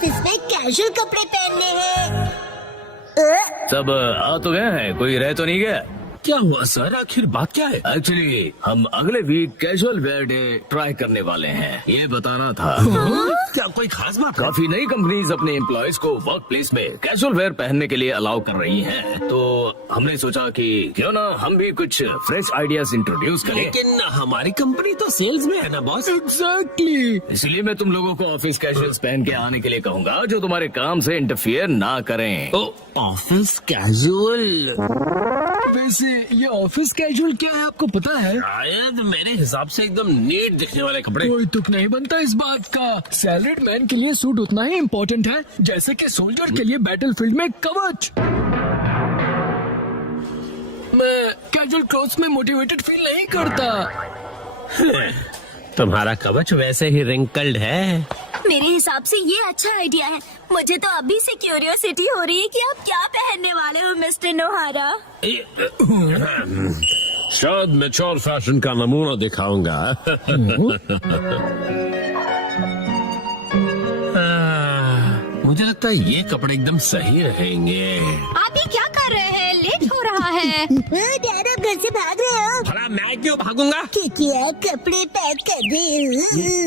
Office में casual कपड़े पहनने हैं। सब आ तो गए हैं, कोई रह तो नहीं गया? क्या हुआ सर, आखिर बात क्या है? एक्चुअली हम अगले week casual wear day try करने वाले हैं, ये बताना था। क्या कोई खास बात है? काफी नई कंपनीज अपने एम्प्लॉयज को वर्क प्लेस में कैजुअल वेयर पहनने के लिए अलाउ कर रही हैं, तो हमने सोचा कि क्यों ना हम भी कुछ फ्रेश आइडियाज इंट्रोड्यूस करें। लेकिन हमारी कंपनी तो सेल्स में है ना बॉस। एग्जैक्टली, इसलिए मैं तुम लोगों को ऑफिस कैजुअल्स पहन के आने के लिए कहूँगा जो तुम्हारे काम से इंटरफियर ना करें। Office casual? वैसे ये ऑफिस कैजुअल क्या है आपको पता है? शायद मेरे हिसाब से एकदम नीट दिखने वाले कपड़े। कोई तुक नहीं बनता इस बात का। सैलरीड मैन के लिए सूट उतना ही इम्पोर्टेंट है जैसे कि सोल्जर के लिए बैटलफील्ड में कवच। मैं कैजुअल क्लोथ्स में मोटिवेटेड फील नहीं करता। तुम्हारा कवच वैसे ही रिंकल्ड है। मेरे हिसाब से ये अच्छा आइडिया है। मुझे तो अभी से क्यूरियोसिटी हो रही है कि आप क्या पहनने वाले हो मिस्टर नोहारा। शायद मैच्योर फैशन का नमूना दिखाऊंगा। मुझे लगता है ये कपड़े एकदम सही रहेंगे। आप ये क्या कर रहे हैं? लेट हो रहा है। डैड आप घर से भाग रहे हो? भला मैं क्यों भागूंगा? क्योंकि आप कपड़े पैक कर रहे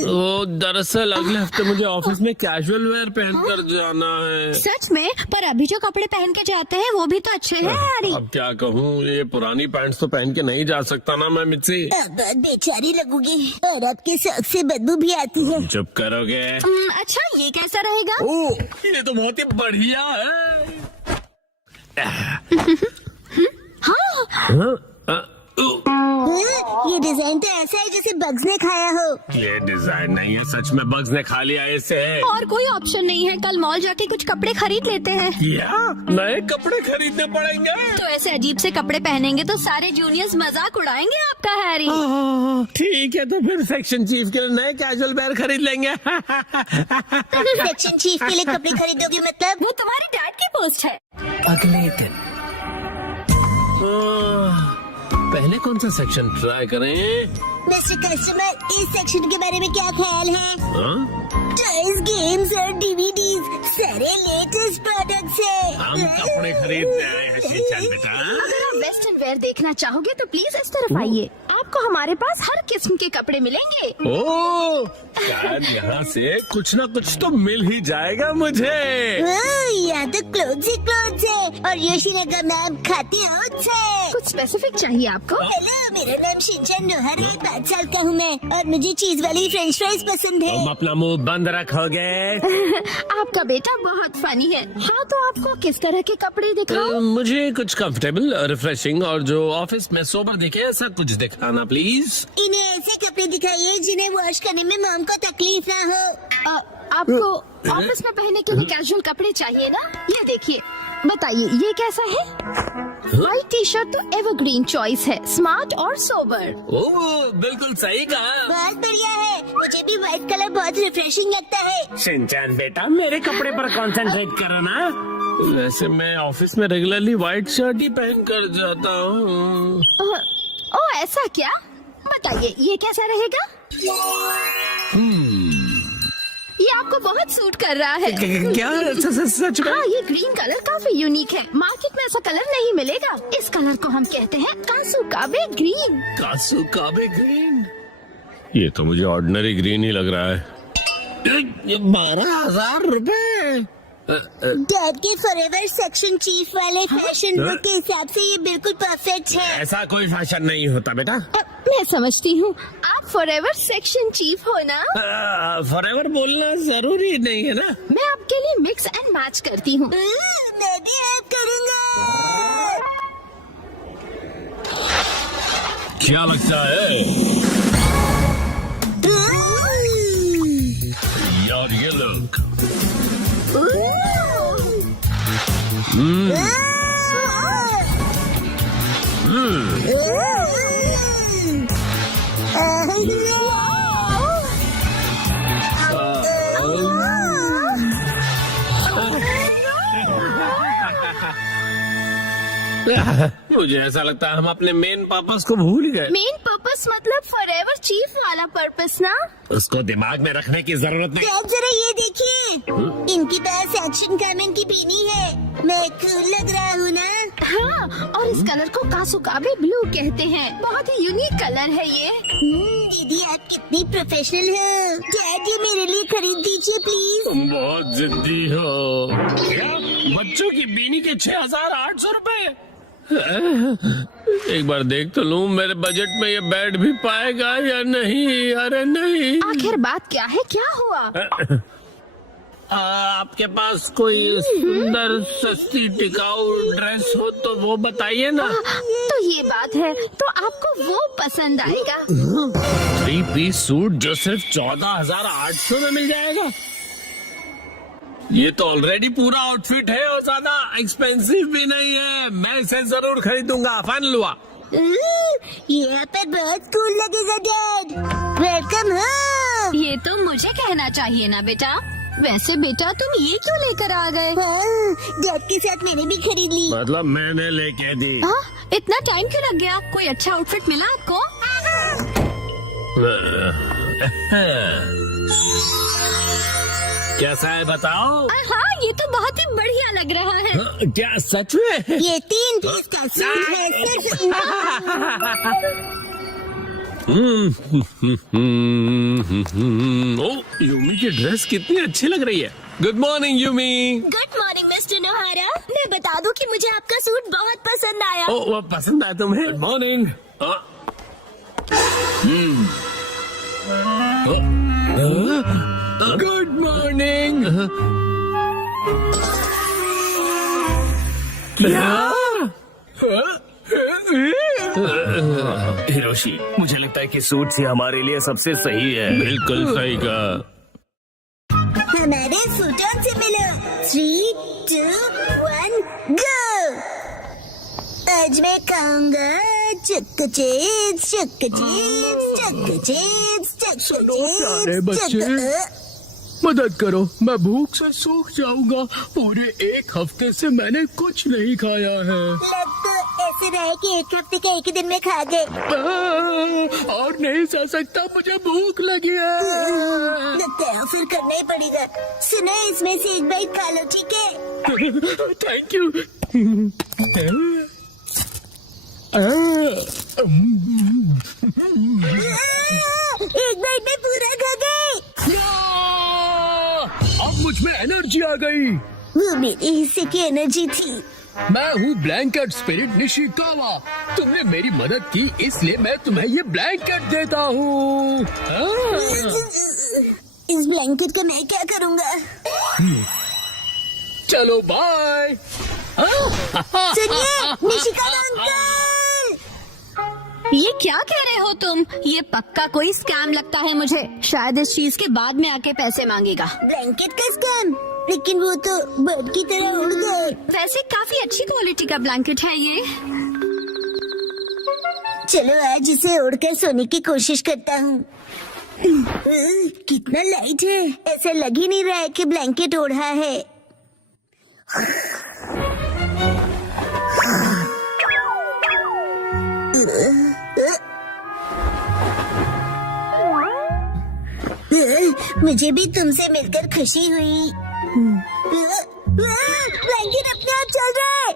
हो। दरअसल अगले हफ्ते मुझे ऑफिस में कैजुअल वेयर पहनकर जाना है। सच में? पर अभी जो कपड़े पहन के जाते हैं वो भी तो अच्छे हैं यारी। अब क्या कहूँ, ये पुरानी पैंट्स तो पहन के नहीं जा सकता ना मैं मिर्ची। अब बहुत बेचारी लगूंगी और आपके शौक से बदबू भी आती है। चुप करोगे? अच्छा ये कैसा रहेगा? ओह, ये तो बहुत ही बढ़िया है। ये डिजाइन तो ऐसा है जैसे बग्स ने खाया हो। ये डिजाइन नहीं है, सच में बग्स ने खा लिया इसे। और कोई ऑप्शन नहीं है, कल मॉल जाके कुछ कपड़े खरीद लेते हैं। क्या नए कपड़े खरीदने पड़ेंगे? तो ऐसे अजीब से कपड़े पहनेंगे तो सारे जूनियर्स मजाक उड़ाएंगे आपका हैरी। ठीक है, तो फिर सेक्शन चीफ के लिए नए कैजुअल वेयर खरीद लेंगे। सेक्शन चीफ के लिए कपड़े खरीदोगे मतलब? वो तुम्हारी डैड की पोस्ट है। अगले दिन पहले कौन सा सेक्शन ट्राई करें? मिस्टर कस्टमर, इस सेक्शन के बारे में क्या ख्याल है? हाँ? टॉयज, गेम्स और डीवीडीज, सारे लेटेस्ट प्रोडक्ट्स है। हम कपड़े खरीदने आए हैं शिनचैन बेटा। अगर आप वेस्टर्न वेयर देखना चाहोगे तो प्लीज इस तरफ आइए। आपको हमारे पास हर किस्म के कपड़े मिलेंगे। ओह, शायद यहाँ से कुछ ना कुछ तो मिल ही जाएगा मुझे। यहाँ तो क्लोथ्स ही क्लोथ्स है और योशिनगा मैम खाते ओट्स है। कुछ स्पेसिफिक चाहिए आपको? हेलो, मेरा नाम शिनचैन नोहारा है, 5 साल का हूँ मैं और मुझे चीज वाली फ्रेंच फ्राइज पसंद है। तुम अपना मुंह बंद रखोगे? आपका बेटा बहुत फनी है। हाँ, तो आपको किस तरह के कपड़े दिखाऊं? मुझे कुछ कंफर्टेबल, रिफ्रेशिंग और जो ऑफिस में सोबर दिखे ऐसा कुछ दिखाना प्लीज। इन्हें ऐसे कपड़े दिखाइए जिन्हें वॉश करने में मॉम को तकलीफ ना हो। आपको ऑफिस में पहनने के लिए कैजुअल कपड़े चाहिए ना? ये देखिए, बताइए ये कैसा है? व्हाइट टी शर्ट तो एवरग्रीन चॉइस है, स्मार्ट और सोबर। ओह, बिल्कुल सही कहा। बहुत बढ़िया है, मुझे भी व्हाइट कलर बहुत रिफ्रेशिंग लगता है। शिनचैन बेटा, मेरे कपड़े पर कंसंट्रेट करो ना। वैसे मैं ऑफिस में रेगुलरली व्हाइट शर्ट ही पहन कर जाता हूँ। ओह ऐसा क्या? बताइए ये कैसा रहेगा? ये आपको बहुत सूट कर रहा है। क्या सच में? हाँ, ये ग्रीन कलर काफी यूनिक है, मार्केट में ऐसा कलर नहीं मिलेगा। इस कलर को हम कहते हैं कासुकाबे ग्रीन। कासुकाबे ग्रीन? ये तो मुझे ऑर्डिनरी ग्रीन ही लग रहा है। 12,000 रुपए? डैड के फॉरएवर सेक्शन चीफ वाले फैशन लुक के हिसाब से ये बिल्कुल परफेक्ट है। ऐसा कोई फैशन नहीं होता बेटा। मैं समझती हूँ, आप फॉरएवर सेक्शन चीफ हो ना? फॉरएवर बोलना जरूरी नहीं है ना। मैं आपके लिए मिक्स एंड मैच करती हूँ। मैं भी हेल्प करूँगा। क्या लगता है यार ये लुक? मुझे ऐसा लगता है हम अपने मेन पर्पस को भूल गए। मेन पर्पस मतलब फॉरएवर चीफ वाला पर्पस ना? उसको दिमाग में रखने की जरूरत नहीं। आप जरा ये देखिए, इनके पास एक्शन कामन की बीनी है। मैं कूल लग रहा हूँ ना? हाँ, और इस कलर को कासुकाबे ब्लू कहते हैं। बहुत ही यूनिक कलर है ये। दीदी आप कितनी प्रोफेशनल हो। डैड ये मेरे लिए खरीद दीजिए प्लीज। तुम बहुत जिद्दी हो। क्या? बच्चों की बीनी के 6,800 रुपए? एक बार देख तो लूं मेरे बजट में ये बैठ भी पाएगा या नहीं। अरे नहीं। आखिर बात क्या है, क्या हुआ? आपके पास कोई सुंदर सस्ती टिकाऊ ड्रेस हो तो वो बताइए ना। तो ये बात है, तो आपको वो पसंद आएगा। 3-piece सूट जो सिर्फ 14,800 में मिल जाएगा। ये तो ऑलरेडी पूरा आउटफिट है और ज्यादा एक्सपेंसिव भी नहीं है। मैं इसे जरूर खरीदूंगा। फाइनल हुआ। यहाँ पर बहुत कूल लगेगा डैड। Welcome home. ये तो मुझे कहना चाहिए ना बेटा। वैसे बेटा तुम ये क्यों लेकर आ गए? डैड के साथ मैंने भी खरीद ली। मतलब मैंने लेके दी। हाँ, इतना टाइम क्यों लग गया? कोई अच्छा आउटफिट मिला आपको? कैसा है बताओ? हाँ, ये तो बहुत ही बढ़िया लग रहा है। क्या सच में? ये 3 पीस का सूट है सिर्फ। ओ, यूमी की ड्रेस कितनी अच्छी लग रही है। Good morning Yumi. Good morning mister नोहारा। मैं बता दूं कि मुझे आपका सूट बहुत पसंद आया। ओ, वो पसंद आया तुम्हें? Good morning. Good morning. Hiroshi, मुझे लगता है कि सूट ही हमारे लिए सबसे सही है। बिल्कुल सही कहा। हमारे सूटों से मिलो। 3, 2, 1 गो। आज मैं कहूँगा चक्का चिप्स, चक्का चिप्स, चक्का चिप्स, चक्का सुनो प्यारे चिप्स, बच्चे, चक्का- मदद करो, मैं भूख से सूख जाऊंगा। पूरे 1 हफ्ते से मैंने कुछ नहीं खाया है। लग तो ऐसे रहा है कि 1 हफ्ते का 1 ही दिन में खा गए। और नहीं सह सकता, मुझे भूख लगी है। लगता है फिर करना ही पड़ेगा। सुनो इसमें से एक बाइट खा लो, ठीक है? Thank you. एक बाइट में पूरा खा गए। अब मुझ में एनर्जी आ गई। वो मेरे हिस्से की एनर्जी थी। मैं हूँ ब्लैंकेट स्पिरिट निशिकावा। तुमने मेरी मदद की, इसलिए मैं तुम्हें ये ब्लैंकेट देता हूँ। इस ब्लैंकेट का मैं क्या करूँगा? चलो बाय। सुनिए निशिकावा अंकल। ये क्या कह रहे हो तुम? ये पक्का कोई स्कैम लगता है मुझे। शायद इस चीज के बाद में आके पैसे मांगेगा। ब्लैंकेट का स्कैम? लेकिन वो तो बर्ड की तरह उड़ गए। वैसे काफी अच्छी क्वालिटी का ब्लैंकेट है ये। चलो आज इसे ओढ़कर सोने की कोशिश करता हूँ। कितना लाइट है, ऐसा लग ही नहीं रहा है कि ब्लैंकेट ओढ़ा है। मुझे भी तुमसे मिलकर खुशी हुई। ब्लैंकेट अपने आप चल रहा है।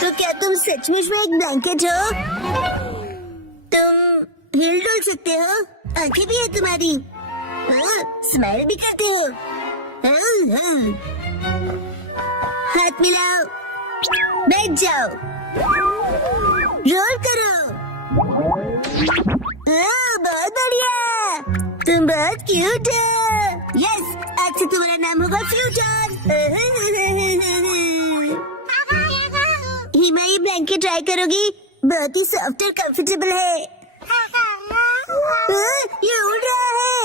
तो क्या तुम सचमुच में एक ब्लैंकेट हो? तुम हिल डुल सकते हो, आंखें भी है तुम्हारी, स्माइल भी करते हो। हाथ मिलाओ, बैठ जाओ, रोल करो। बहुत बढ़िया, तुम बहुत क्यूट हो। यस, आज से तुम्हारा नाम होगा फ्यूचर। हिमा, ये ब्लैंकेट ट्राई करोगी? बहुत ही सॉफ्ट और कंफर्टेबल है। ये उड़ रहा है।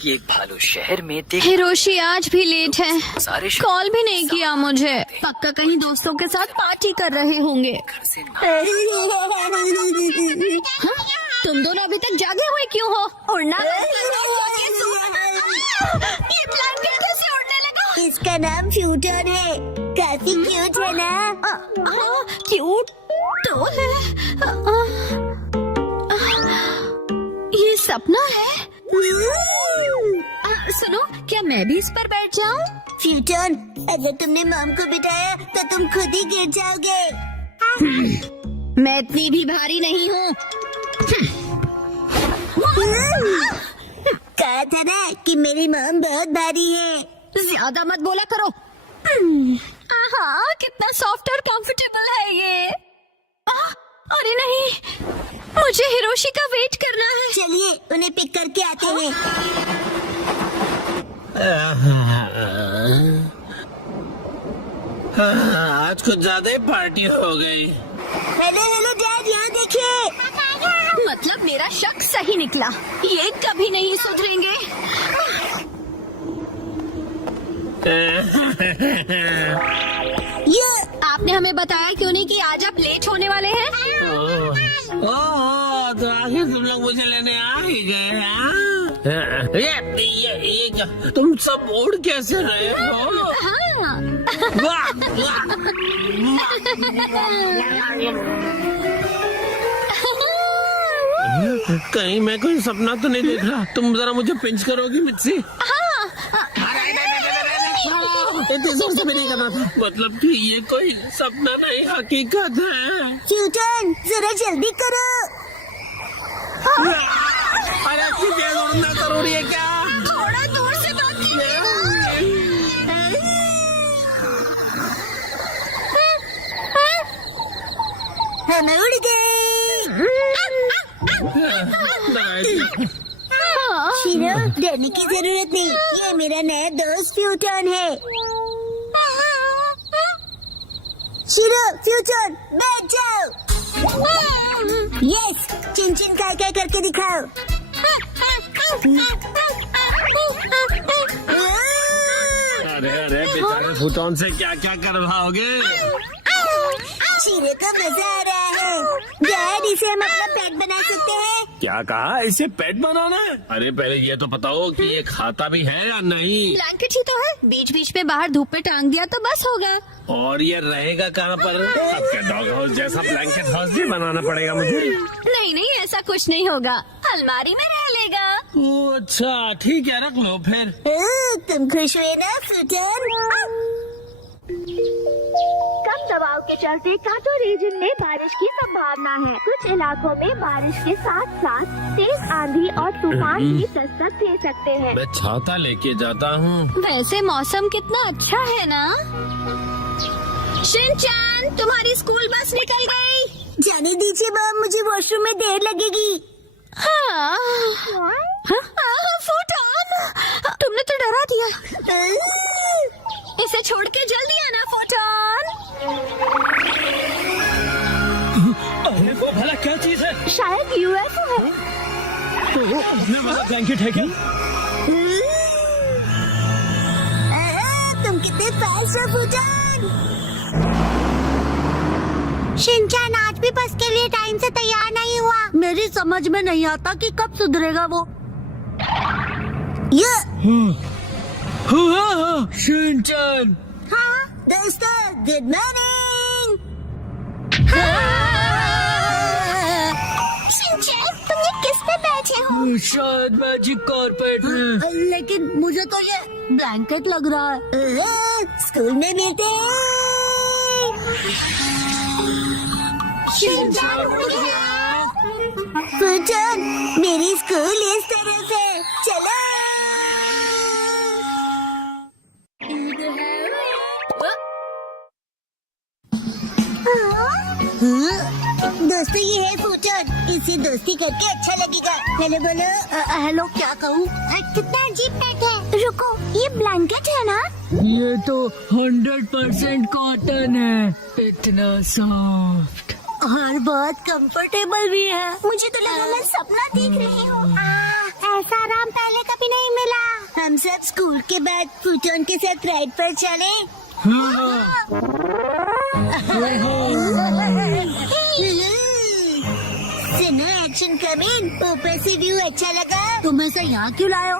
कि एक भालू शहर में देख हिरोशी आज भी लेट है। सारे कॉल भी नहीं किया मुझे। पक्का कहीं दोस्तों के साथ पार्टी कर रहे होंगे। हाँ? तुम दोनों अभी तक जागे हुए क्यों हो? उड़ना ये ब्लैंकेट कैसे उड़ने लगा? इसका नाम फ्यूटन है। काफी क्यूट है ना? हाँ क्यूट तो है। ये सपना है। सुनो, क्या मैं भी इस पर बैठ जाऊं? फ्यूटन, अगर तुमने मॉम को बिठाया तो तुम खुद ही गिर जाओगे। मैं इतनी भी भारी नहीं हूँ। कहा था ना कि मेरी मॉम बहुत भारी है। ज्यादा मत बोला करो। हाँ, कितना सॉफ्ट और कंफर्टेबल है ये। अरे नहीं, मुझे हिरोशी का वेट करना है। चलिए उन्हें पिक करके आते हैं। आज कुछ ज्यादा ही पार्टी हो गई। हेलो हेलो डैड, यहाँ देखिए। मतलब मेरा शक सही निकला। ये कभी नहीं सुधरेंगे। ये आपने हमें बताया क्यों नहीं कि आज आप लेट होने वाले हैं? ओह, तो आखिर तुम लोग मुझे लेने आ ही गए हाँ? ये क्या? तुम सब उड़ कैसे रहे हो? हाँ। वाह, वाह। कहीं मैं कोई सपना तो नहीं देख रहा? तुम जरा मुझे पिंच करोगी मिर्ची? इतनी जोर से भी नहीं करना था। मतलब कि ये कोई सपना नहीं हकीकत है। फ्यूटन, जरा जल्दी करो। अरे आपकी तेज उड़ना जरूरी है क्या? थोड़ा दूर से बात हम उड़ गए। शीरो, डरने की जरूरत नहीं। ये मेरा नया दोस्त फ्यूटन है। शीरो, फ्यूटन, बैठ जाओ। यस, चिन चिन काय काय करके दिखाओ। अरे अरे बेचारे फूटोन से क्या क्या करवाओगे? शीरो को मजा आ रहा है। डैड, इसे हम अपना पेट बना सकते हैं। क्या कहा? इसे पेट बनाना है? अरे पहले ये तो बताओ कि ये खाता भी है या नहीं? ब्लैंकेट ही तो है। बीच बीच में बाहर धूप पे टांग दिया तो बस होगा। और ये रहेगा कहाँ पर? सबके डॉग हाउस जैसा ब्लैंकेट हाउस भी बनाना पड़ेगा मुझे। नहीं नहीं, ऐसा कुछ नहीं होगा। अलमारी में रह लेगा। ओह, अच्छा ठीक है, रख लो फिर। तुम खुश हुए ना फ्यूटन? कम दबाव के चलते कांटो रीजन में बारिश की संभावना है। कुछ इलाकों में बारिश के साथ साथ तेज आंधी और तूफान भी दस्तक दे सकते हैं। मैं छाता लेके जाता हूँ। वैसे मौसम कितना अच्छा है ना? शिनचैन, तुम्हारी स्कूल बस निकल गई। जाने दीजिए मॉम, मुझे वॉशरूम में देर लगेगी। हाँ। फूटन, तुमने तो डरा दिया। इसे छोड़ के जल्दी आना फूटन। अरे वो भला क्या चीज है? शायद यूएफओ है। अपने वाला ब्लैंकेट है क्या? तुम कितने फास्ट हो फूटन। शिनचैन आज भी बस के लिए टाइम से तैयार नहीं हुआ। मेरी समझ में नहीं आता कि कब सुधरेगा वो। ये शिनचैन, हाँ दोस्तों, गुड मॉर्निंग। शिनचैन, तुम ये किस पे बैठे हो? शायद मैजिक कारपेट में। लेकिन मुझे तो ये ब्लैंकेट लग रहा है। स्कूल में मिलते हैं। फूटन, मेरी स्कूल इस तरफ है, चलो। दोस्तों, ये है फूटन। इसे दोस्ती करके अच्छा लगेगा। हेलो बोलो। हेलो, क्या कहूँ? कितना अजीब पेट है। रुको, ये ब्लैंकेट है ना? ये तो 100% कॉटन है। इतना सॉफ्ट और बहुत कंफर्टेबल भी है। मुझे तो लगा मैं सपना देख रही हूँ। ऐसा आराम पहले कभी नहीं मिला। हम सब स्कूल के बाद फूटन के साथ राइड पर चले। सुनो, एक्शन कमिंग। ऊपर से व्यू अच्छा लगा। तुम ऐसा यहाँ क्यों लाए हो?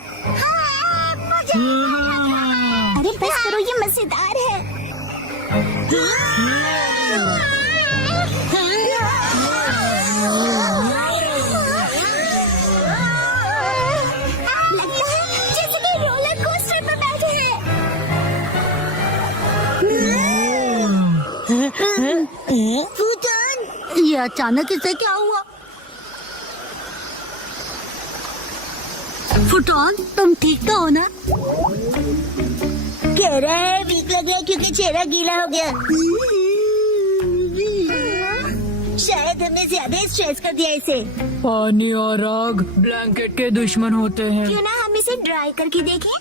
अरे बस करो, ये मजेदार है। जैसे कि रोलर कोस्टर पर बैठे हैं। फूटन, ये अचानक इसे क्या हुआ? फुटॉन, तुम ठीक तो हो ना? कह रहा है वीक लग रहा है क्योंकि चेहरा गीला हो गया। शायद हमने ज्यादा स्ट्रेस कर दिया इसे। पानी और आग ब्लैंकेट के दुश्मन होते हैं। क्यों ना हम इसे ड्राई करके देखें?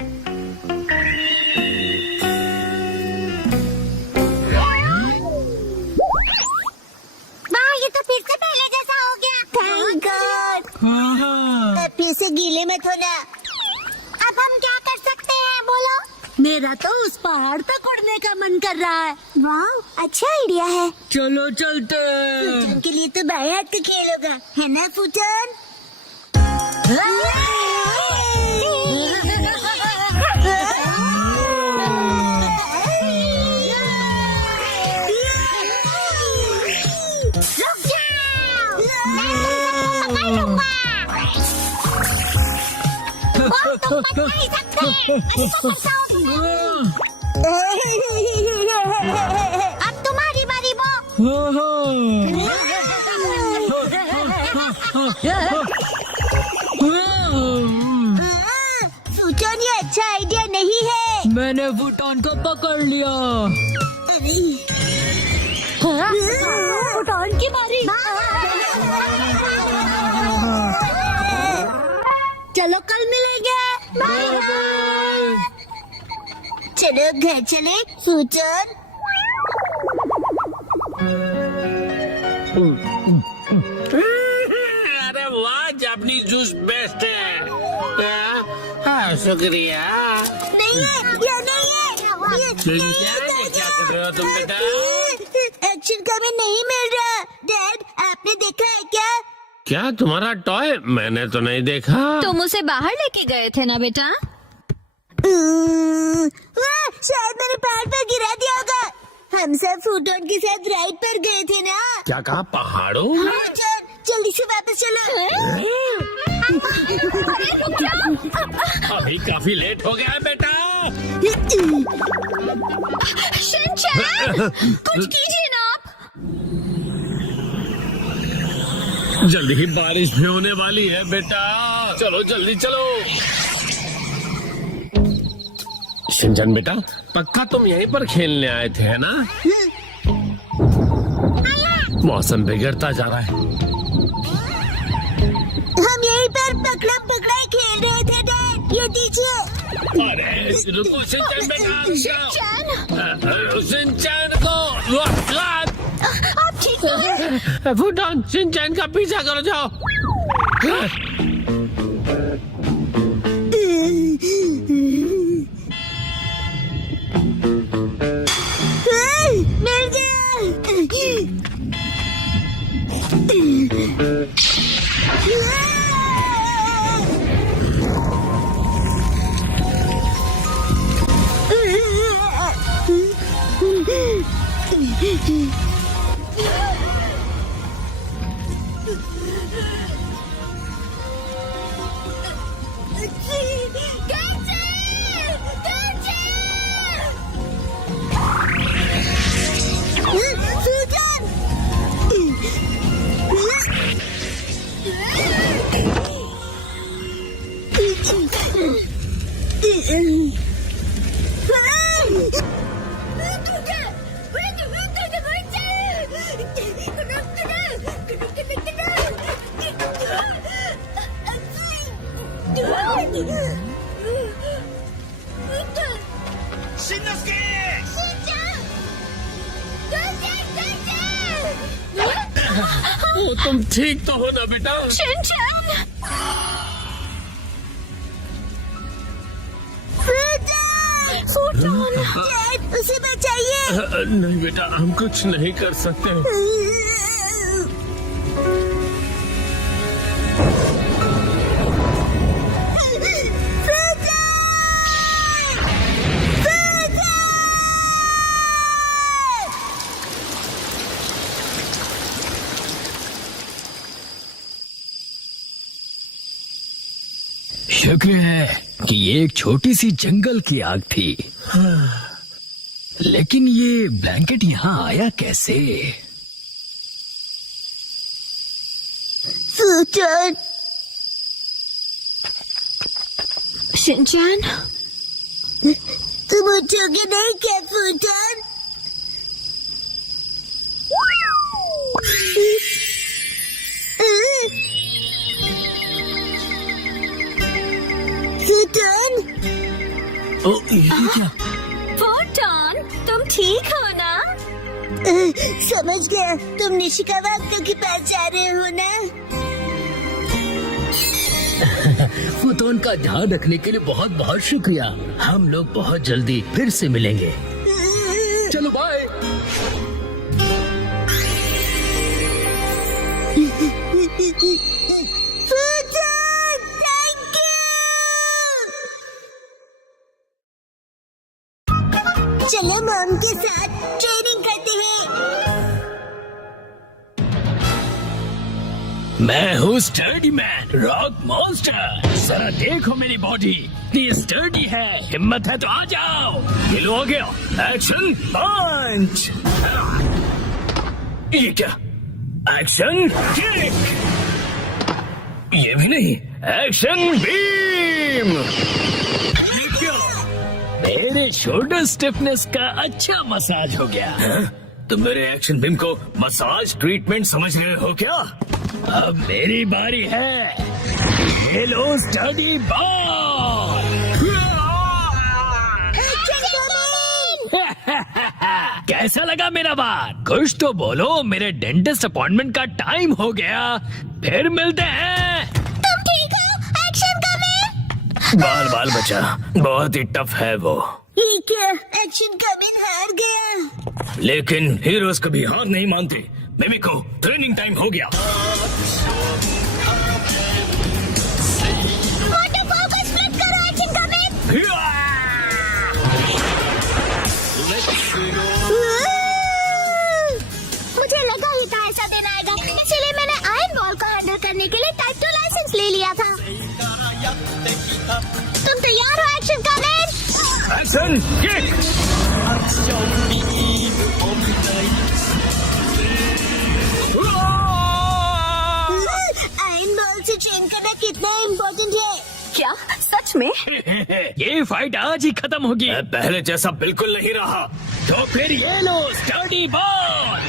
वाह, ये तो फिर से पहले जैसा हो गया। Thank God. अब फिर से गीले मत होना। अब हम क्या कर सकते हैं, बोलो? मेरा तो उस पहाड़ तक उड़ने का मन कर रहा है। वाह, अच्छा आइडिया है। चलो चलते हैं। फूटन के लिए तो बाएं हाथ का खेल होगा, है ना फूटन? रुक जाओ, मैं तुमको पकड़ लूंगा। ओ, तुम बच नहीं सकते। अरे तो बचाओ तुम्हें। अब तुम्हारी बारी, फूटन, ये अच्छा आइडिया नहीं है। मैंने फुटॉन को पकड़ लिया। फुटॉन की बारी। चलो कल मिलेंगे। बाय। चलो घर चले फूटन। अरे वाह, जापानीज जूस बेस्ट है। हाँ, शुक्रिया। नहीं है, ये नहीं है। क्या कर रहे हो तुम बेटा? एक्शन कभी नहीं मिल रहा। डैड, आपने देखा है क्या? क्या तुम्हारा टॉय? मैंने तो नहीं देखा। तुम उसे बाहर लेके गए थे ना बेटा? शायद मैंने पहाड़ पर गिरा दिया होगा। हम सब फूटन के साथ राइड पर गए थे ना। क्या कहा, पहाड़ों? फूटन, जल्दी से वापस चलो। अरे रुक जाओ। अभी काफी लेट हो गया है बेटा। शिनचैन, कुछ कीजिए ना आप। जल्दी ही बारिश भी होने वाली है बेटा। चलो जल्दी चलो। शिनचैन बेटा, पक्का तुम यहीं पर खेलने आए थे, है ना? मौसम बिगड़ता जा रहा है। हम यहीं पर पकड़म पकड़ाई खेल रहे थे डैड। ये दीजिए। अरे रुको शिनचैन बेटा, शिनचैन, शिनचैन को आप ठीक हैं? फुटॉन, शिनचैन का पीछा करो, जाओ। मिल गया। तुम ठीक तो हो ना बेटा? शिनचैन, फूटन, डैड, उसे बचाइए। नहीं बेटा, हम कुछ नहीं कर सकते। शुक्र है कि ये एक छोटी सी जंगल की आग थी। लेकिन ये ब्लैंकेट यहाँ आया कैसे? फूटन, शिनचैन, तुम उठोगे नहीं क्या फूटन? फूटन, ओ, ये क्या? फूटन, तुम ठीक हो ना? समझ गया, तुम निशिकावा अंकल के पास जा रहे हो ना? फोटोन का ध्यान रखने के लिए बहुत बहुत शुक्रिया। हम लोग बहुत जल्दी फिर से मिलेंगे। चलो बाय। फूटन, थैंक यू। चलो मॉम के साथ ट्रेनिंग करते हैं। मैं हूँ स्टर्डी मैन, रॉक मॉन्स्टर। जरा देखो मेरी बॉडी, ये स्टर्डी है। हिम्मत है तो आ जाओ। ये लो, आ गया। एक्शन पंच। ये क्या? Action kick. ये भी नहीं। Action beam. ये क्या? मेरे शोल्डर स्टिफनेस का अच्छा मसाज हो गया। तुम मेरे एक्शन बीम को मसाज ट्रीटमेंट समझ रहे हो क्या? अब मेरी बारी है। ये लो स्टडी बॉल। कैसा लगा मेरा बात? कुछ तो बोलो। मेरे डेंटिस्ट अपॉइंटमेंट का टाइम हो गया। फिर मिलते हैं। तुम ठीक हो? Action coming. बाल बाल बचा, बहुत ही टफ है वो। ये क्या? एक्शन कमिंग हार गया। लेकिन हीरोज कभी हार नहीं मानते। मिमिको, ट्रेनिंग टाइम हो गया। वाटर फोकस मत करो एक्शन कमिंग। मुझे लगा ही था ऐसा दिन आएगा, इसलिए मैंने आयरन बॉल को हैंडल करने के लिए टाइप 2 लाइसेंस ले लिया था। तुम तैयार हो action coming? Action kick. Iron ball से ट्रेन करना कितना इम्पोर्टेंट है? क्या सच में? ये फाइट आज ही खत्म होगी। पहले जैसा बिल्कुल नहीं रहा। तो फिर ये लो स्टडी बॉल।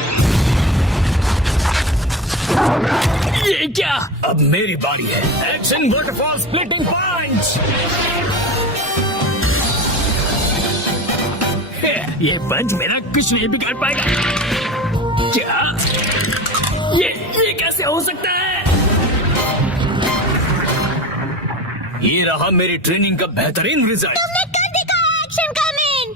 ये क्या? अब मेरी बारी है। एक्शन वाटरफॉल स्प्लिटिंग पंच। ये पंच मेरा कुछ नहीं बिगाड़ पाएगा। क्या? ये कैसे हो सकता है? ये रहा मेरी ट्रेनिंग का बेहतरीन रिजल्ट। तुमने कर दिखाया एक्शन कमिंग।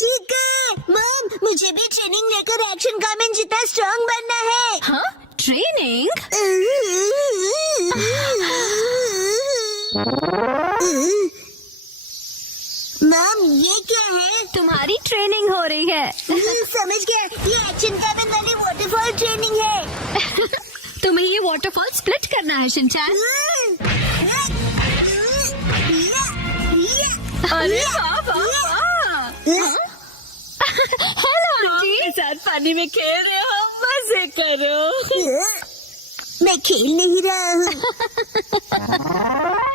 ठीक है मॉम, मुझे भी ट्रेनिंग लेकर एक्शन कमिंग जितना स्ट्रांग बनना है। हाँ? ट्रेनिंग? मॉम ये क्या है? तुम्हारी ट्रेनिंग हो रही है। समझ गया, ये एक्शन कमिंग वाली वाटरफॉल ट्रेनिंग है। तुम्हें ये वाटरफॉल स्प्लिट करना है शिनचैन। अरे वाह वाह वाह। हेलो जी, साथ पानी में खेल रहे हो, मजे करो। मैं खेल नहीं रहा हूँ।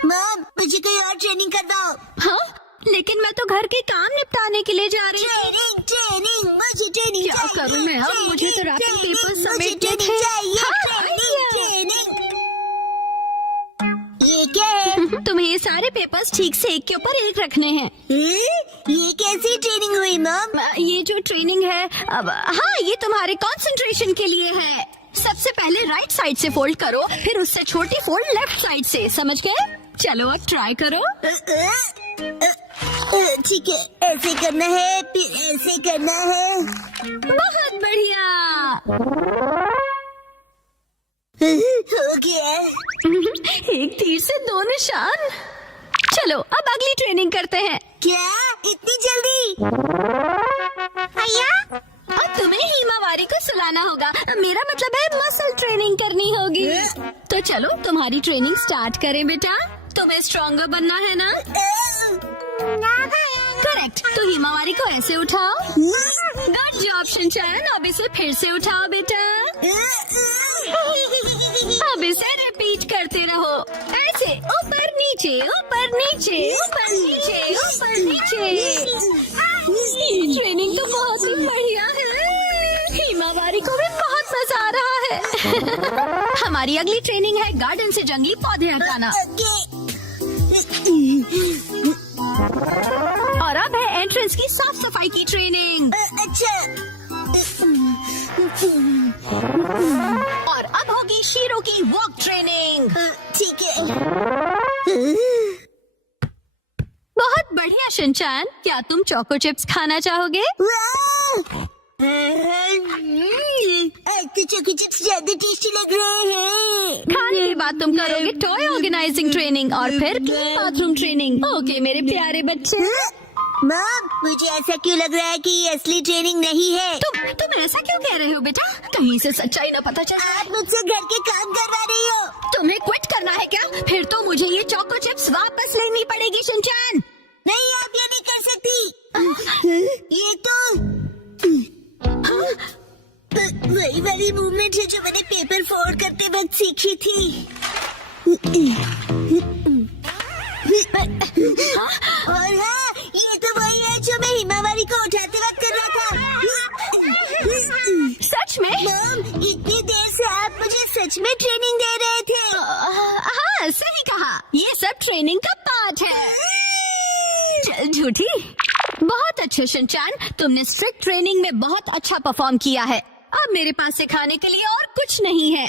मॉम मुझे कोई और ट्रेनिंग करवाओ। हाँ? लेकिन मैं तो घर के काम निपटाने के लिए जा रही हूँ। ट्रेनिंग ट्रेनिंग, मुझे ट्रेनिंग क्या चाहिए। करूँ मैं अब? मुझे तो रैपिंग पेपर मुझे समेटने ट्रेनिंग थे। चाहिए। हाँ, ट्रेनिंग। ये क्या है? तुम्हें ये सारे पेपर्स ठीक से एक के ऊपर एक रखने हैं। ये कैसी ट्रेनिंग हुई मॉम? ये जो ट्रेनिंग है अब, हाँ, ये तुम्हारे कंसंट्रेशन के लिए है। सबसे पहले राइट साइड से फोल्ड करो, फिर उससे छोटी फोल्ड लेफ्ट साइड से। समझ गए? चलो अब ट्राई करो। ठीक है, ऐसे करना है, फिर ऐसे करना है। बहुत बढ़िया। हो गया। एक तीर से दो निशान। चलो अब अगली ट्रेनिंग करते हैं। क्या इतनी जल्दी? भैया अब तुम्हें हिमावारी को सुलाना होगा। मेरा मतलब है मसल ट्रेनिंग करनी होगी। तो चलो तुम्हारी ट्रेनिंग स्टार्ट करें बेटा। तुम्हें स्ट्रॉन्गर बनना है ना? करेक्ट। तो हिमावारी को ऐसे उठाओ। Good job Shinchan. अब इसे फिर से उठाओ बेटा। अब इसे रिपीट करते रहो ऐसे, ऊपर नीचे ऊपर नीचे ऊपर नीचे ऊपर नीचे। ये ट्रेनिंग तो बहुत ही बढ़िया है। हिमावारी को भी बहुत मजा आ रहा है। हमारी अगली ट्रेनिंग है गार्डन से जंगली पौधे हटाना। और अब है एंट्रेंस की साफ सफाई की ट्रेनिंग। अच्छा। और अब होगी शीरो की वॉक ट्रेनिंग। ठीक है। बहुत बढ़िया शिनचैन। क्या तुम चोको चिप्स खाना चाहोगे? तो चोको चिप्स ज्यादा टेस्टी लग रहे हैं। खाने के बाद तुम करोगे टॉय ऑर्गेनाइजिंग ट्रेनिंग और फिर बाथरूम ट्रेनिंग। ओके मेरे प्यारे बच्चे। मॉम, मुझे ऐसा क्यों लग रहा है कि ये असली ट्रेनिंग नहीं है? तुम ऐसा क्यों कह रहे हो बेटा? कहीं से सच्चाई न पता चले। आप मुझसे घर के काम करवा रही हो। तुम्हें क्विट करना है क्या? फिर तो मुझे ये चोको चिप्स वापस लेनी पड़ेगी शिनचैन। नहीं, आप ये नहीं कर सकती। ये तो वही वाली मूवमेंट है जो मैंने पेपर फोल्ड करते वक्त सीखी थी। और हाँ, ये तो वही है जो मैं हिमावारी को उठाते वक्त कर रहा था। सच में? मॉम, इतनी देर से आप मुझे सच में ट्रेनिंग दे रहे थे। हाँ सही कहा। ये सब ट्रेनिंग का पार्ट है। चल झूठी। बहुत अच्छे शिनचैन, तुमने स्ट्रिक्ट ट्रेनिंग में बहुत अच्छा परफॉर्म किया है। अब मेरे पास सिखाने के लिए और कुछ नहीं है।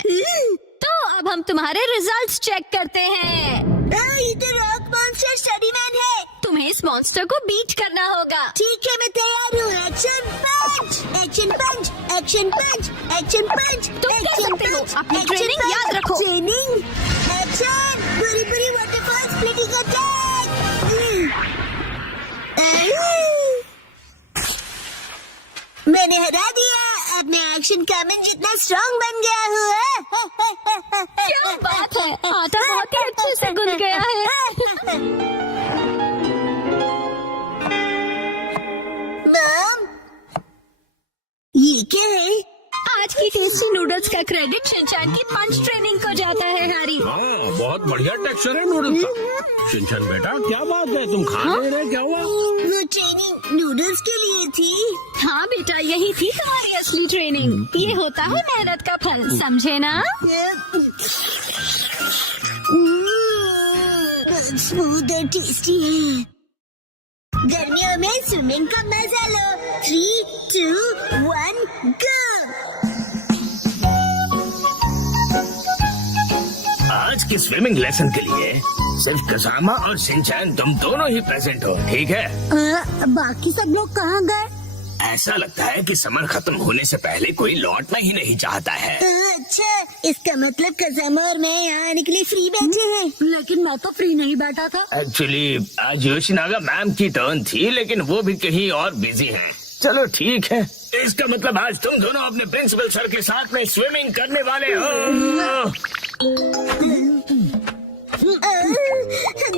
तो अब हम तुम्हारे रिजल्ट्स चेक करते हैं। ये तो रॉक मॉन्स्टर स्टडी मैन है। तुम्हें इस मॉन्स्टर को बीट करना होगा। ठीक है, मैं तैयार हूँ। एक्शन पंच, एक्शन पंच, एक्शन पंच, एक्शन पंच। तुम कर सकते हो। अपनी ट्रेनिंग याद रखो। Training action. पूरी पूरी वाटरफॉल स्प्लिटिंग अटैक। मैंने हरा दिया। अब मैं एक्शन कामन जितना स्ट्रॉन्ग बन गया हूँ। क्या बात है, आटा बहुत ही अच्छे से गुन गया है। मॉम, ये क्या है? आज की टेस्टी नूडल्स का क्रेडिट शिनचैन की पंच ट्रेनिंग को जाता है हैरी। हाँ, बहुत बढ़िया टेक्सचर है नूडल्स का। शिनचैन बेटा क्या बात है, तुम खा नहीं रहे? क्या हुआ? वो ट्रेनिंग नूडल्स के लिए थी। हाँ बेटा, यही थी तुम्हारी असली ट्रेनिंग। ये होता है मेहनत का फल, समझे ना? स्मूथ और टेस्टी है। गर्मियों में स्विमिंग का मजा लो। 3, 2, 1 गो। आज की स्विमिंग लेसन के लिए सिर्फ कसामा और शिनचैन तुम दोनों ही प्रेजेंट हो, ठीक है? बाकी सब लोग कहाँ गए? ऐसा लगता है कि समर खत्म होने से पहले कोई लौटना ही नहीं चाहता है। अच्छा, इसका मतलब कसामा और मैं यहाँ आने के लिए फ्री बैठे हैं। लेकिन मैं तो फ्री नहीं बैठा था। एक्चुअली आज योशिनागा मैम की टर्न थी, लेकिन वो भी कहीं और बिजी हैं। चलो ठीक है, इसका मतलब आज तुम दोनों अपने प्रिंसिपल सर के साथ में स्विमिंग करने वाले हो। हम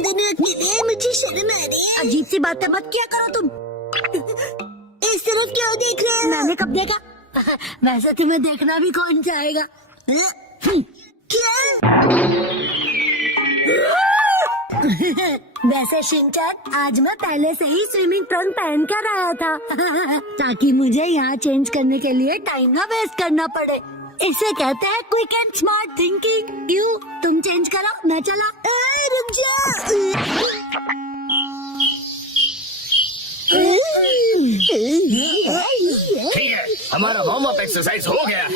दोनों अकेले, मुझे शर्म आ रही है। अजीब सी बातें मत किया करो तुम। इस तरफ क्यों देख रहे हो? मैंने कब देखा? वैसे तुम्हें देखना भी कौन चाहेगा? क्या? वैसे शिनचैन, आज मैं पहले से ही स्विमिंग ट्रंक पहन कर आया था ताकि मुझे यहाँ चेंज करने के लिए टाइम ना वेस्ट करना पड़े। इसे कहते हैं क्विक एंड स्मार्ट थिंकिंग। क्यों? तुम चेंज करो, मैं चला। रुक जा। ठीक है, हमारा वार्म अप एक्सरसाइज हो गया है।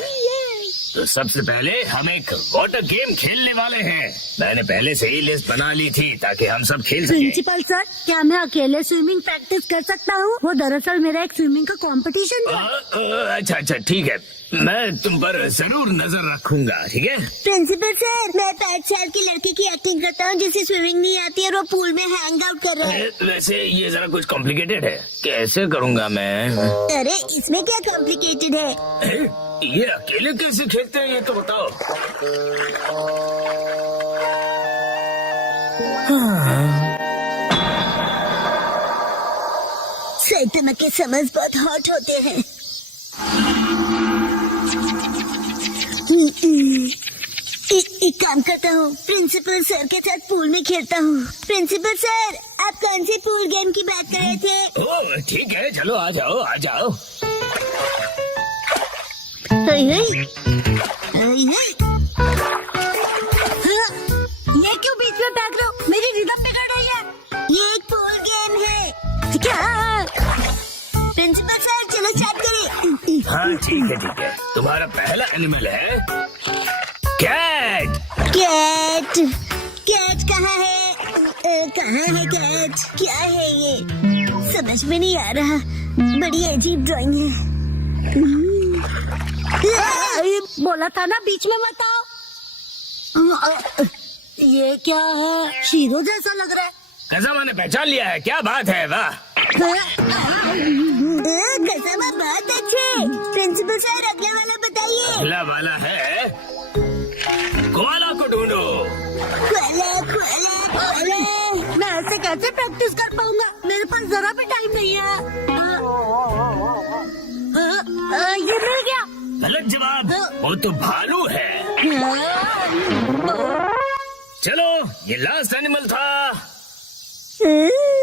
तो सबसे पहले हम एक वाटर गेम खेलने वाले हैं। मैंने पहले से ही लिस्ट बना ली थी ताकि हम सब खेल सकें। प्रिंसिपल सर, क्या मैं अकेले स्विमिंग प्रैक्टिस कर सकता हूँ? वो दरअसल मेरा एक स्विमिंग का कंपटीशन था। अच्छा अच्छा ठीक है, मैं तुम पर जरूर नजर रखूंगा, ठीक है। प्रिंसिपल सर, मैं 5 साल की लड़की की एक्टिंग करता हूँ जिसे स्विमिंग नहीं आती और वो पूल में हैंग आउट कर रहा है। वैसे ये जरा कुछ कॉम्प्लिकेटेड है, कैसे करूँगा मैं? अरे इसमें क्या कॉम्प्लिकेटेड है? ये अकेले कैसे खेलते हैं ये तो बताओ। सैतमा के समझ बहुत हॉट होते हैं। एक काम करता हूँ, प्रिंसिपल सर के साथ पूल में खेलता हूँ। प्रिंसिपल सर, आप कौन से पूल गेम की बात कर रहे थे? ओह ठीक है, चलो आ जाओ आ जाओ। ये क्यों बीच में फेंक रहे हो? मेरी रिदम बिगड़ रही है। ये एक पूल गेम है। क्या? प्रिंसिपल सर, चलो स्टार्ट करें। हाँ ठीक है। तुम्हारा पहला एनिमल है कैट। कैट? कैट कहाँ है? कहाँ है कैट? क्या है ये? समझ में नहीं आ रहा। बड़ी अजीब ड्राइंग है। बोला था ना बीच में मत आओ। ये क्या है? शीरो जैसा लग रहा है। कज़ामा ने पहचान लिया है, क्या बात है? वाह, कज़ामा बहुत अच्छे। प्रिंसिपल सर, अगला वाला बताइए। अगला वाला है कोआला को ढूंढो। कोआला। मैं ऐसे कैसे प्रैक्टिस कर पाऊंगा? मेरे पास जरा भी टाइम नहीं है। ये मिल गया। गलत जवाब, वो तो भालू है। चलो, ये लास्ट एनिमल था।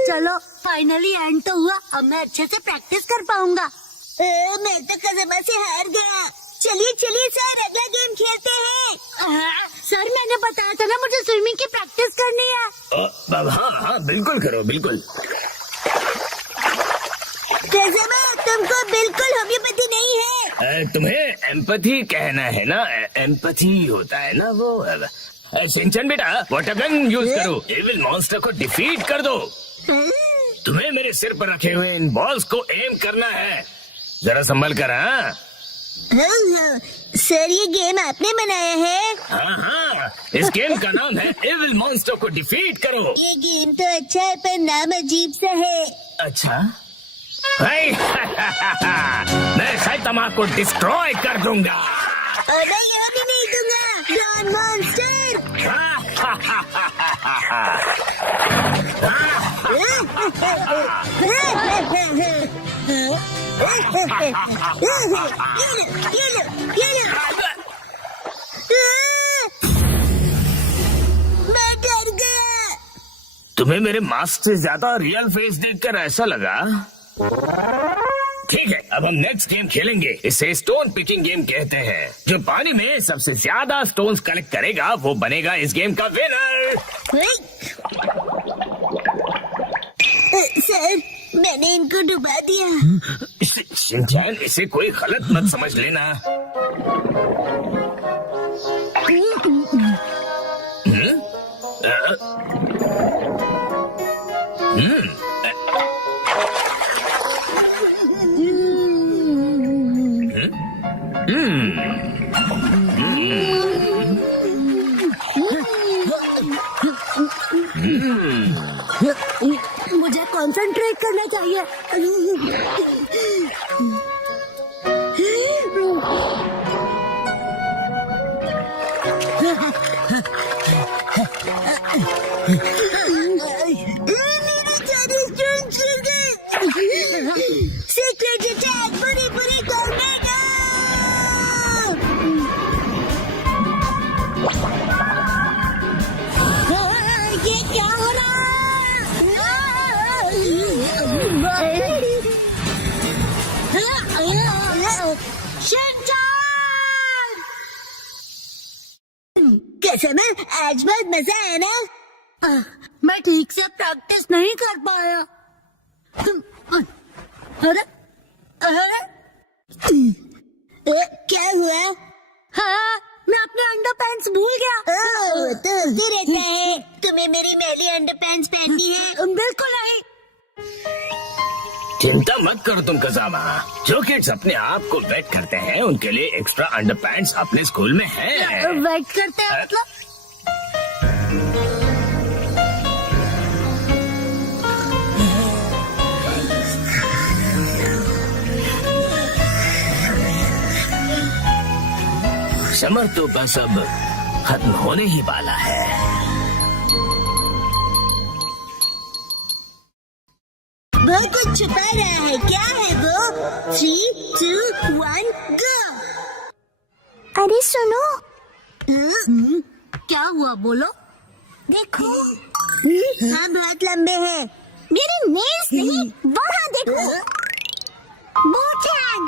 चलो, फाइनली एंड तो हुआ। अब मैं अच्छे से प्रैक्टिस कर पाऊंगा। मैं तो कज़ामा से हार गया। चलिए सर, अगला गेम खेलते हैं। सर, मैंने बताया था ना मुझे स्विमिंग की प्रैक्टिस करनी है। हाँ बिल्कुल करो, बिल्कुल। कज़ामा, तुमको बिल्कुल होम्योपैथी नहीं है। तुम्हें एम्पैथी कहना है ना? एम्पैथी होता है ना वो। सिंचन बेटा, वाटर गन यूज करो, एविल मॉन्स्टर को डिफीट कर दो। तुम्हें मेरे सिर पर रखे हुए इन बॉल्स को एम करना है। जरा संभल कर। हाँ सर, ये गेम आपने बनाया है? हाँ, इस गेम का नाम है एविल मॉन्स्टर को डिफीट करो। ये गेम तो अच्छा है पर नाम अजीब सा है। अच्छा मैं सैतामा को डिस्ट्रॉय कर दूंगा। अरे ये भी नहीं दूंगा। Don monster. मैं डर गया। तुम्हें मेरे मास्क से ज्यादा रियल फेस देखकर ऐसा लगा? ठीक है, अब हम नेक्स्ट गेम खेलेंगे। इसे स्टोन पिकिंग गेम कहते हैं। जो पानी में सबसे ज्यादा स्टोन्स कलेक्ट करेगा वो बनेगा इस गेम का विनर। सर, मैंने इनको डुबा दिया। शिनचैन, इसे कोई गलत मत समझ लेना। मुझे कंसंट्रेट करना चाहिए। सीक्रेट अटैक, बुरी टोर्नेडो। ये क्या हो रहा है? शिनचैन! कैसे में आज बहुत मजा आया ना? मैं ठीक से प्रैक्टिस नहीं कर पाया। अरे क्या हुआ? हाँ, मैं अपने अंडरपैंट्स भूल गया। तो रहता है। तुम्हें मेरी मैली अंडरपैंट्स पहननी है? बिल्कुल नहीं। चिंता मत करो तुम कजामा। जो किड्स अपने आप को वेट करते हैं उनके लिए एक्स्ट्रा अंडरपैंट्स अपने स्कूल में है। वेट करते हैं मतलब? समर तो बस अब खत्म होने ही वाला है। वो कुछ छुपा रहा है। क्या है वो? 3, 2, 1 गो। अरे सुनो। क्या हुआ बोलो? देखो। हाँ बहुत लंबे हैं। मेरे नेल्स नहीं, वहाँ देखो। बोचन।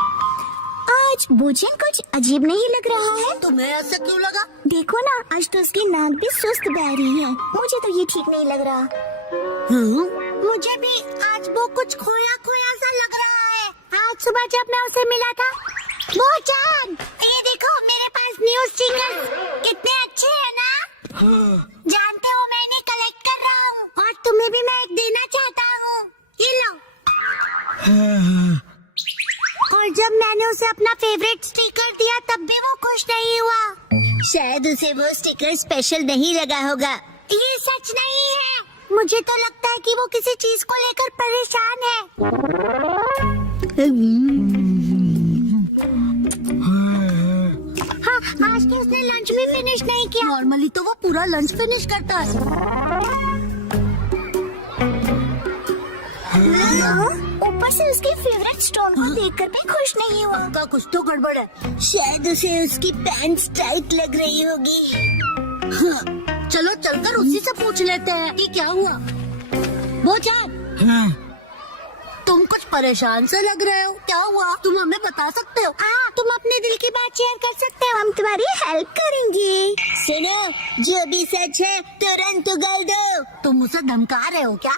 आज बोचन कुछ अजीब नहीं लग रहा है। तुम्हें ऐसा क्यों लगा? देखो ना, आज तो उसकी नाक भी सुस्त बह रही है। मुझे तो ये ठीक नहीं लग रहा। मुझे भी आज वो कुछ खोया खोया सा लग रहा है। आज सुबह जब मैं उसे मिला था। बोचन, ये देखो मेरे पास न्यूज स्टिकर्स कितने अच्छे हैं ना? जानते हो मैं इन्हें कलेक्ट कर रहा हूँ और तुम्हें भी मैं एक देना चाहता हूँ। ये लो। और जब मैंने उसे अपना फेवरेट स्टिकर दिया तब भी वो खुश नहीं हुआ। शायद उसे वो स्टिकर स्पेशल नहीं लगा होगा। ये सच नहीं है। मुझे तो लगता है कि वो किसी चीज को लेकर परेशान है। हाँ, आज तो उसने लंच भी फिनिश नहीं किया। नॉर्मली तो वो पूरा लंच फिनिश करता है। ऊपर से उसके फेवरेट स्टोन को देखकर भी खुश नहीं हुआ। उसका कुछ तो गड़बड़ है। शायद उसे उसकी पैंट्स टाइट लग रही होगी। हाँ, चलो चलकर उसी से पूछ लेते हैं कि क्या हुआ। बोचन, तुम कुछ परेशान से लग रहे हो। क्या हुआ? तुम हमें बता सकते हो? हाँ, तुम अपने दिल की बात शेयर कर सकते हो। हम तुम्हारी हेल्प करेंगे। सुनो, जो भी सच है तुरंत उगल दो। तुम उसे धमका रहे हो क्या?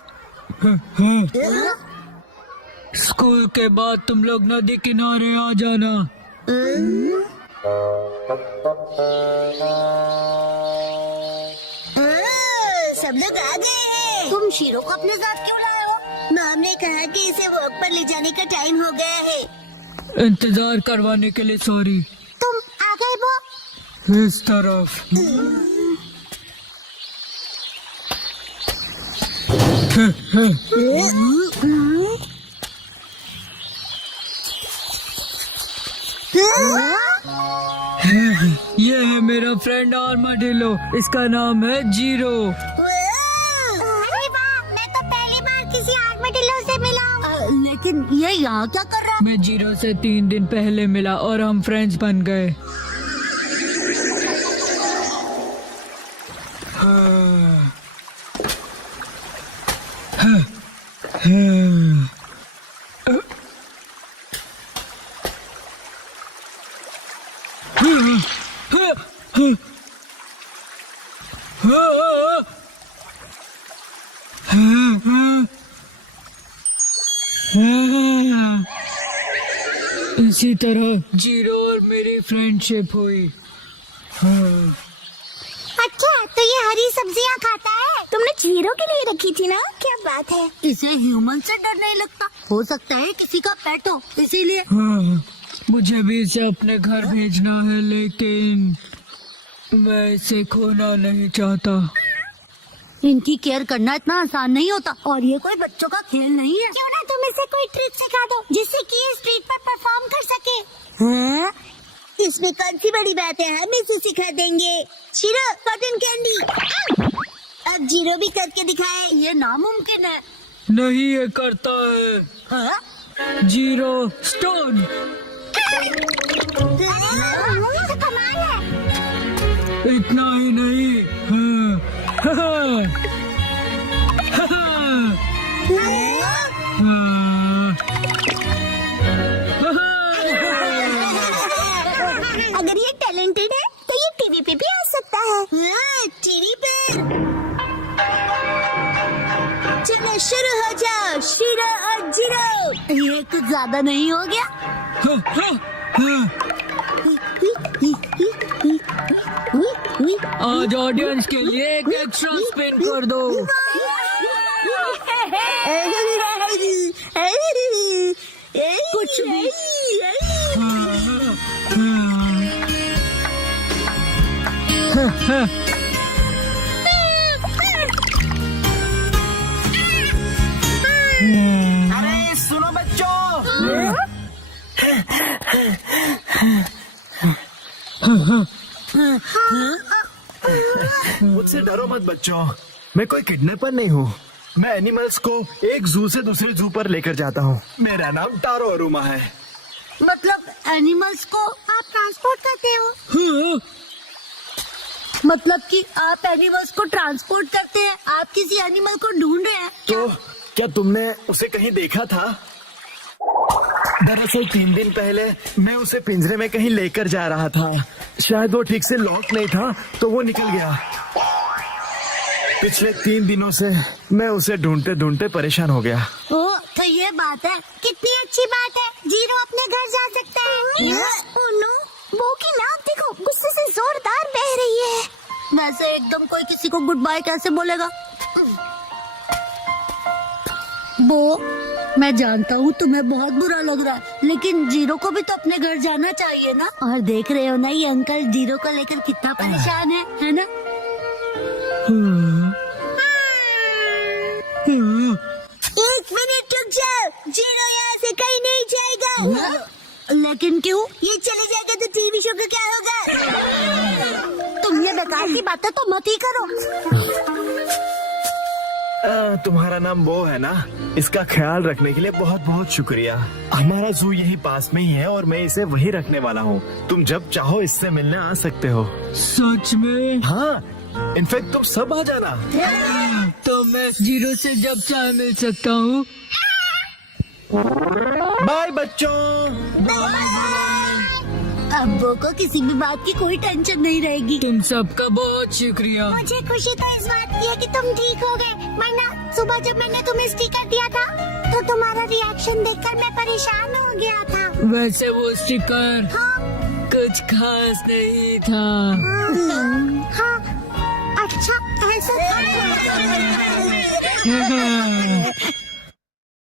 स्कूल के बाद तुम लोग नदी किनारे आ जाना। सब लोग आ गए हैं। तुम शीरो को अपने साथ क्यों लाए हो? मैम ने कहा कि इसे वॉक पर ले जाने का टाइम हो गया है। इंतजार करवाने के लिए सॉरी। तुम आ गए वो? इस तरफ। ये है मेरा फ्रेंड आर्माडिलो। इसका नाम है जीरो। अरे वाह, मैं तो पहली बार किसी आर्माडिलो से मिला हूँ। लेकिन ये यहाँ क्या कर रहा है? मैं जीरो से 3 दिन पहले मिला और हम फ्रेंड्स बन गए। इसी तरह जीरो और मेरी फ्रेंडशिप हुई। अच्छा, तो ये हरी सब्जियाँ खाता है? तुमने जीरो के लिए रखी थी ना? क्या बात है। इसे ह्यूमन से डर नहीं लगता। हो सकता है किसी का पेट हो, इसीलिए। हाँ, मुझे भी इसे अपने घर भेजना है, लेकिन मैं इसे खोना नहीं चाहता। इनकी केयर करना इतना आसान नहीं होता और ये कोई बच्चों का खेल नहीं है। क्यों ना तुम इसे कोई ट्रिक सिखा दो जिससे कि ये स्ट्रीट पर परफॉर्म कर सके। हाँ? इसमें कौन सी बड़ी बात है, हम इसे सिखा देंगे। Shero, cotton candy. अब जीरो भी करके दिखाए। ये नामुमकिन है। नहीं, ये करता है। हाँ? Zero stone. तो कमाल है। इतना ही नहीं। हाँ। हाँ। अगर ये टैलेंटेड है तो ये टीवी पे भी आ सकता है। टीवी पे। चलो शुरू हो जाओ, शीरो और जीरो। ये कुछ ज्यादा नहीं हो गया? हाँ, हाँ, हाँ। आज ऑडियंस के लिए एक एक्स्ट्रा स्पिन कर दो। कुछ भी। अरे सुनो बच्चों, मुझसे डरो मत बच्चों, मैं कोई किडनैपर नहीं हूँ। मैं एनिमल्स को एक जू से दूसरे जू पर लेकर जाता हूँ। मेरा नाम टारो अरुमा है। मतलब एनिमल्स को आप ट्रांसपोर्ट करते हो? मतलब कि आप एनिमल्स को ट्रांसपोर्ट करते हैं? आप किसी एनिमल को ढूंढ रहे हैं? तो क्या तुमने उसे कहीं देखा था? दरअसल 3 दिन पहले मैं उसे पिंजरे में कहीं लेकर जा रहा था। शायद वो ठीक से लॉक नहीं था तो वो निकल गया। पिछले 3 दिनों से मैं उसे ढूंढते ढूंढते परेशान हो गया। ओ, तो ये बात है। कितनी अच्छी बात है, जीरो अपने घर जा सकता है। ओह नो, बो की नाक देखो, गुस्से से जोरदार बह रही है। वैसे एकदम कोई किसी को गुड बाय कैसे बोलेगा? बो, मैं जानता हूँ तुम्हें बहुत बुरा लग रहा है, लेकिन जीरो को भी तो अपने घर जाना चाहिए ना। और देख रहे हो ना ये अंकल जीरो को लेकर कितना परेशान है ना? एक मिनट रुक जाओ, जीरो यहाँ से कहीं नहीं जाएगा। लेकिन क्यों? ये चले जाएगा तो टीवी शो का क्या होगा? तुम ये बेकार की बातें तो मत ही करो। तुम्हारा नाम बो है ना? इसका ख्याल रखने के लिए बहुत बहुत शुक्रिया। हमारा जू यही पास में ही है और मैं इसे वही रखने वाला हूँ। तुम जब चाहो इससे मिलने आ सकते हो। सच में? हाँ, इनफैक्ट तुम सब आ जाना। तो मैं जीरो से जब चाहे मिल सकता हूँ। बाय बच्चों। अब बो को किसी भी बात की कोई टेंशन नहीं रहेगी। तुम सबका बहुत शुक्रिया। मुझे खुशी तो इस बात की है कि तुम ठीक हो गए, वरना सुबह जब मैंने तुम्हें स्टिकर दिया था तो तुम्हारा रिएक्शन देखकर मैं परेशान हो गया था। वैसे वो स्टिकर कुछ खास नहीं था। हाँ, अच्छा ऐसा था।